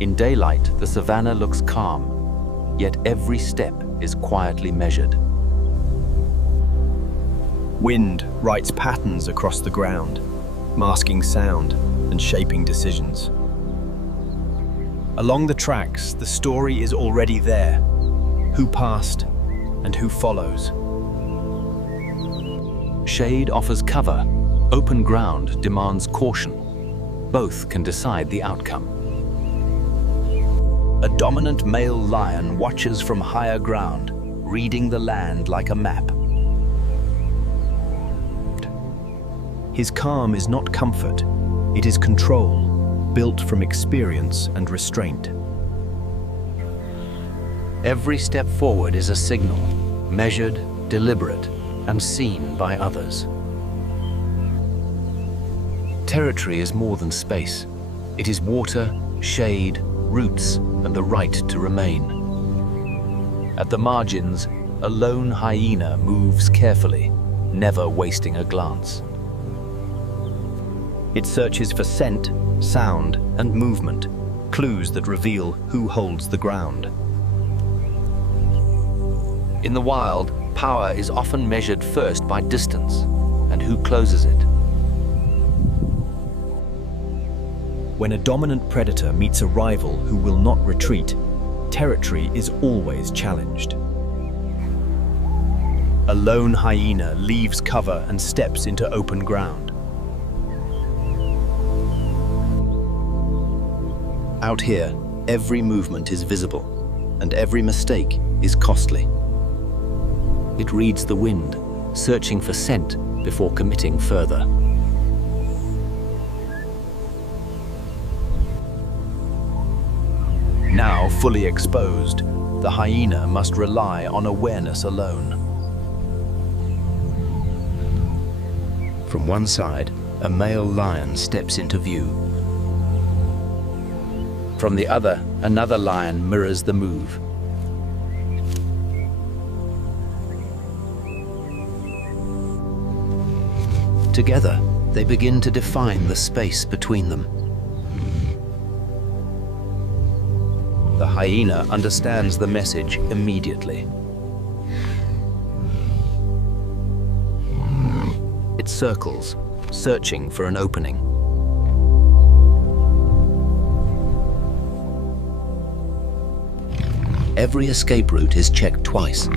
In daylight, the savanna looks calm, yet every step is quietly measured. Wind writes patterns across the ground, masking sound and shaping decisions. Along the tracks, the story is already there. Who passed and who follows. Shade offers cover, open ground demands caution. Both can decide the outcome. A dominant male lion watches from higher ground, reading the land like a map. His calm is not comfort, it is control, built from experience and restraint. Every step forward is a signal, measured, deliberate, and seen by others. Territory is more than space. It is water, shade, roots, and the right to remain. At the margins, a lone hyena moves carefully, never wasting a glance. It searches for scent, sound, and movement, clues that reveal who holds the ground. In the wild, power is often measured first by distance and who closes it. When a dominant predator meets a rival who will not retreat, territory is always challenged. A lone hyena leaves cover and steps into open ground. Out here, every movement is visible, and every mistake is costly. It reads the wind, searching for scent before committing further. Now fully exposed, the hyena must rely on awareness alone. From one side, a male lion steps into view. From the other, another lion mirrors the move. Together, they begin to define the space between them. The hyena understands the message immediately. It circles, searching for an opening. Every escape route is checked twice.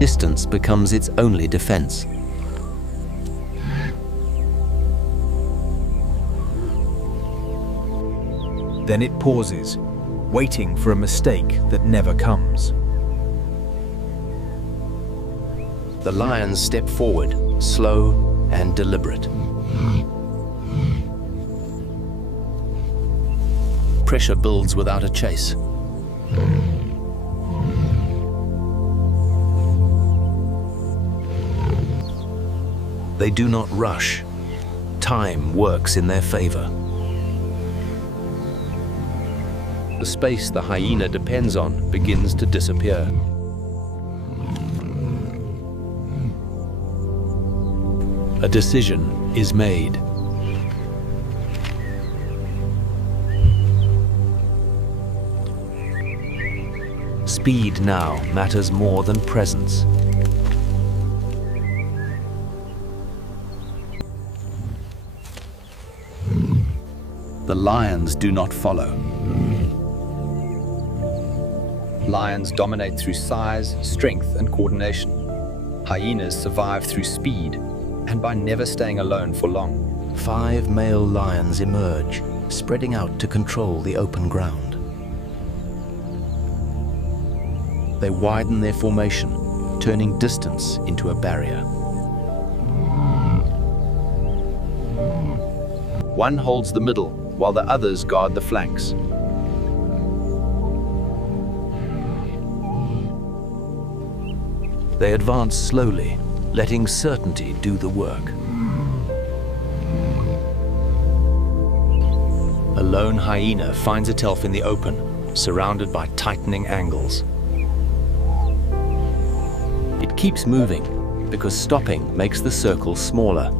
Distance becomes its only defense. Then it pauses, waiting for a mistake that never comes. The lions step forward, slow and deliberate. Pressure builds without a chase. They do not rush. Time works in their favor. The space the hyena depends on begins to disappear. A decision is made. Speed now matters more than presence. The lions do not follow. Lions dominate through size, strength, and coordination. Hyenas survive through speed and by never staying alone for long. 5 male lions emerge, spreading out to control the open ground. They widen their formation, turning distance into a barrier. One holds the middle, while the others guard the flanks. They advance slowly, letting certainty do the work. A lone hyena finds itself in the open, surrounded by tightening angles. It keeps moving, because stopping makes the circle smaller.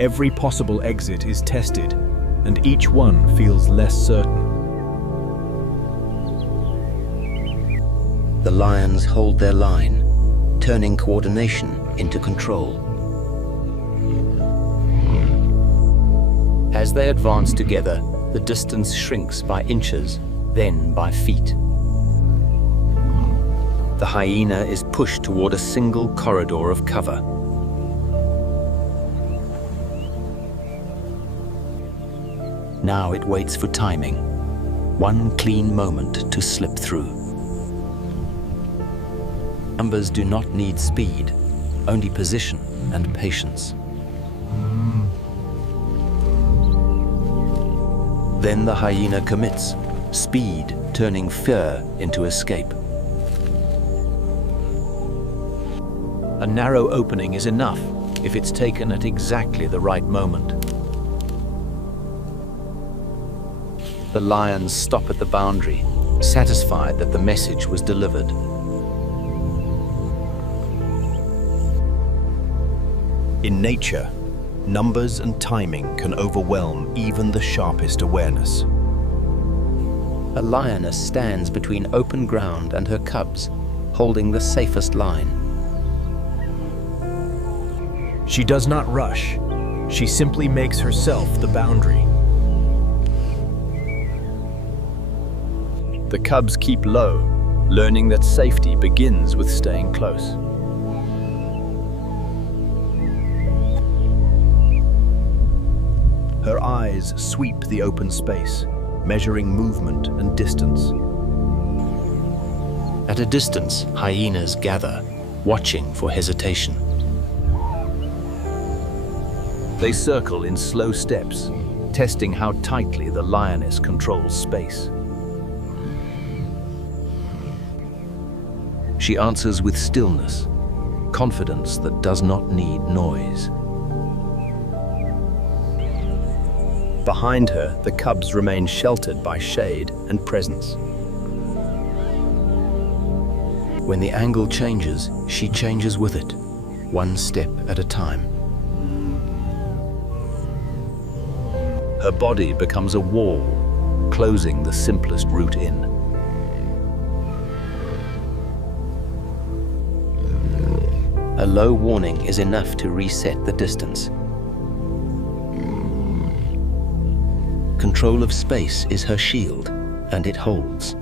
Every possible exit is tested, and each one feels less certain. The lions hold their line, turning coordination into control. As they advance together, the distance shrinks by inches, then by feet. The hyena is pushed toward a single corridor of cover. Now it waits for timing, one clean moment to slip through. Numbers do not need speed, only position and patience. Then the hyena commits, speed turning fear into escape. A narrow opening is enough if it's taken at exactly the right moment. The lions stop at the boundary, satisfied that the message was delivered. In nature, numbers and timing can overwhelm even the sharpest awareness. A lioness stands between open ground and her cubs, holding the safest line. She does not rush. She simply makes herself the boundary. The cubs keep low, learning that safety begins with staying close. Her eyes sweep the open space, measuring movement and distance. At a distance, hyenas gather, watching for hesitation. They circle in slow steps, testing how tightly the lioness controls space. She answers with stillness, confidence that does not need noise. Behind her, the cubs remain sheltered by shade and presence. When the angle changes, she changes with it, one step at a time. Her body becomes a wall, closing the simplest route in. A low warning is enough to reset the distance. Control of space is her shield, and it holds.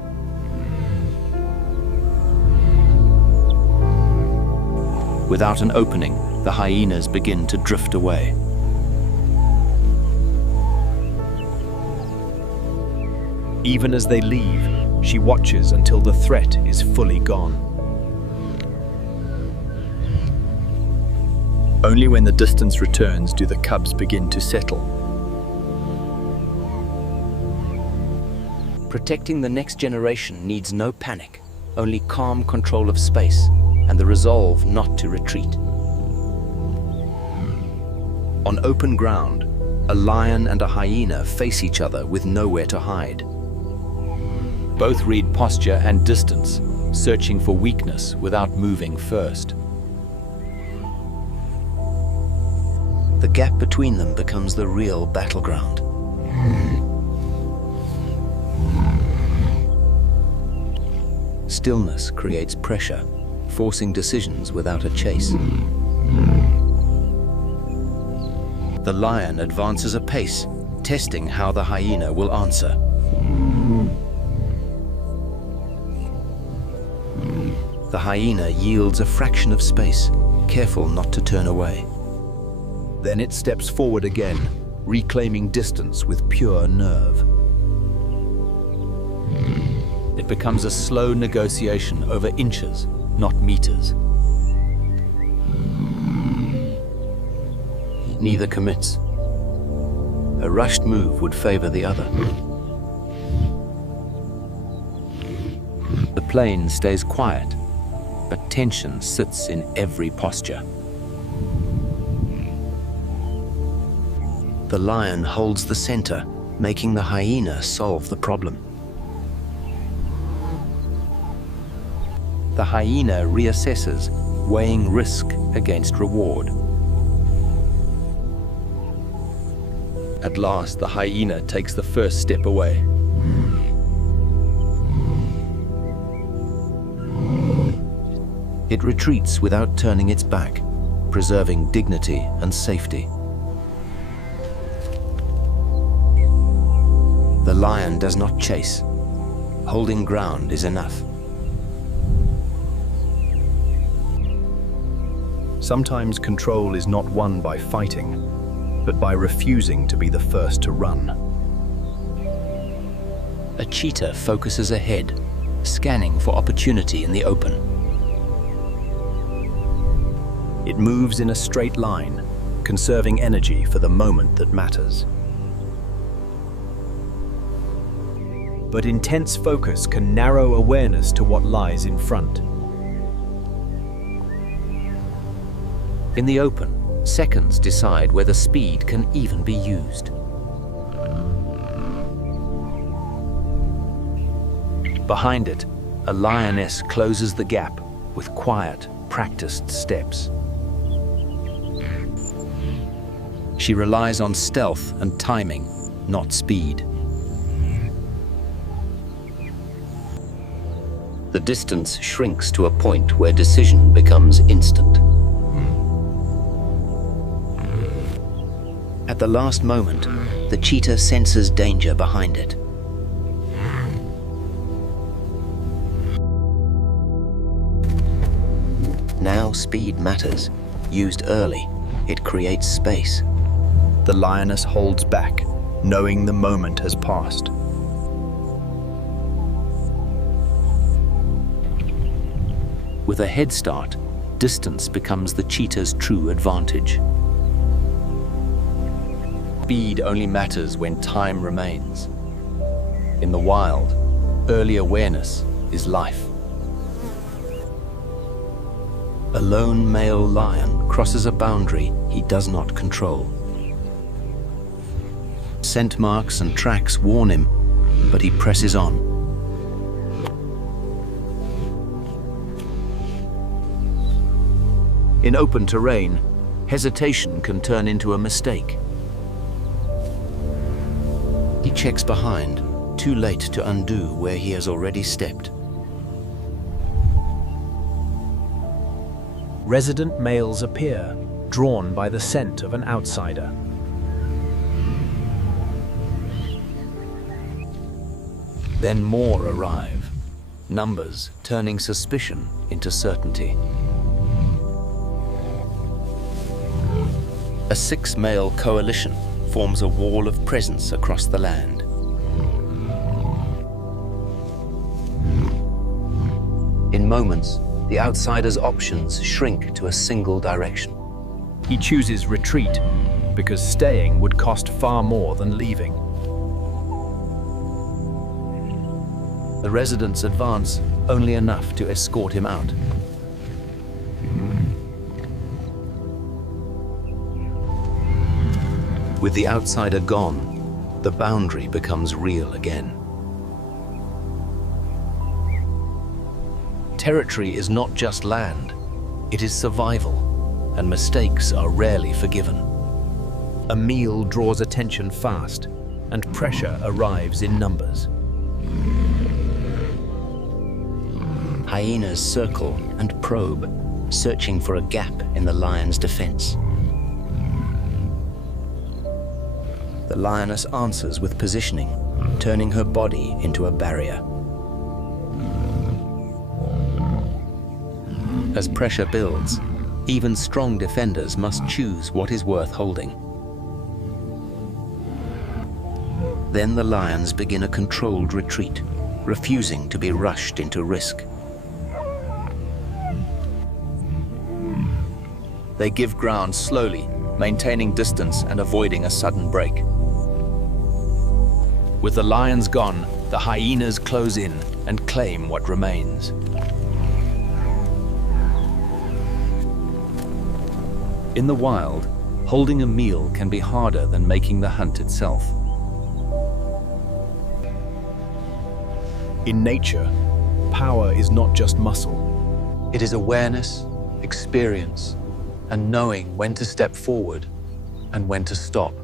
Without an opening, the hyenas begin to drift away. Even as they leave, she watches until the threat is fully gone. Only when the distance returns do the cubs begin to settle. Protecting the next generation needs no panic, only calm control of space and the resolve not to retreat. On open ground, a lion and a hyena face each other with nowhere to hide. Both read posture and distance, searching for weakness without moving first. The gap between them becomes the real battleground. Stillness creates pressure, forcing decisions without a chase. The lion advances a pace, testing how the hyena will answer. The hyena yields a fraction of space, careful not to turn away. Then it steps forward again, reclaiming distance with pure nerve. It becomes a slow negotiation over inches, not meters. Neither commits. A rushed move would favor the other. The plane stays quiet, but tension sits in every posture. The lion holds the center, making the hyena solve the problem. The hyena reassesses, weighing risk against reward. At last, the hyena takes the first step away. It retreats without turning its back, preserving dignity and safety. The lion does not chase. Holding ground is enough. Sometimes control is not won by fighting, but by refusing to be the first to run. A cheetah focuses ahead, scanning for opportunity in the open. It moves in a straight line, conserving energy for the moment that matters. But intense focus can narrow awareness to what lies in front. In the open, seconds decide whether speed can even be used. Behind it, a lioness closes the gap with quiet, practiced steps. She relies on stealth and timing, not speed. The distance shrinks to a point where decision becomes instant. At the last moment, the cheetah senses danger behind it. Now speed matters. Used early, it creates space. The lioness holds back, knowing the moment has passed. With a head start, distance becomes the cheetah's true advantage. Speed only matters when time remains. In the wild, early awareness is life. A lone male lion crosses a boundary he does not control. Scent marks and tracks warn him, but he presses on. In open terrain, hesitation can turn into a mistake. He checks behind, too late to undo where he has already stepped. Resident males appear, drawn by the scent of an outsider. Then more arrive, numbers turning suspicion into certainty. A six-male coalition forms a wall of presence across the land. In moments, the outsider's options shrink to a single direction. He chooses retreat because staying would cost far more than leaving. The residents advance only enough to escort him out. With the outsider gone, the boundary becomes real again. Territory is not just land, it is survival, and mistakes are rarely forgiven. A meal draws attention fast, and pressure arrives in numbers. Hyenas circle and probe, searching for a gap in the lion's defense. The lioness answers with positioning, turning her body into a barrier. As pressure builds, even strong defenders must choose what is worth holding. Then the lions begin a controlled retreat, refusing to be rushed into risk. They give ground slowly, maintaining distance and avoiding a sudden break. With the lions gone, the hyenas close in and claim what remains. In the wild, holding a meal can be harder than making the hunt itself. In nature, power is not just muscle. It is awareness, experience, and knowing when to step forward and when to stop.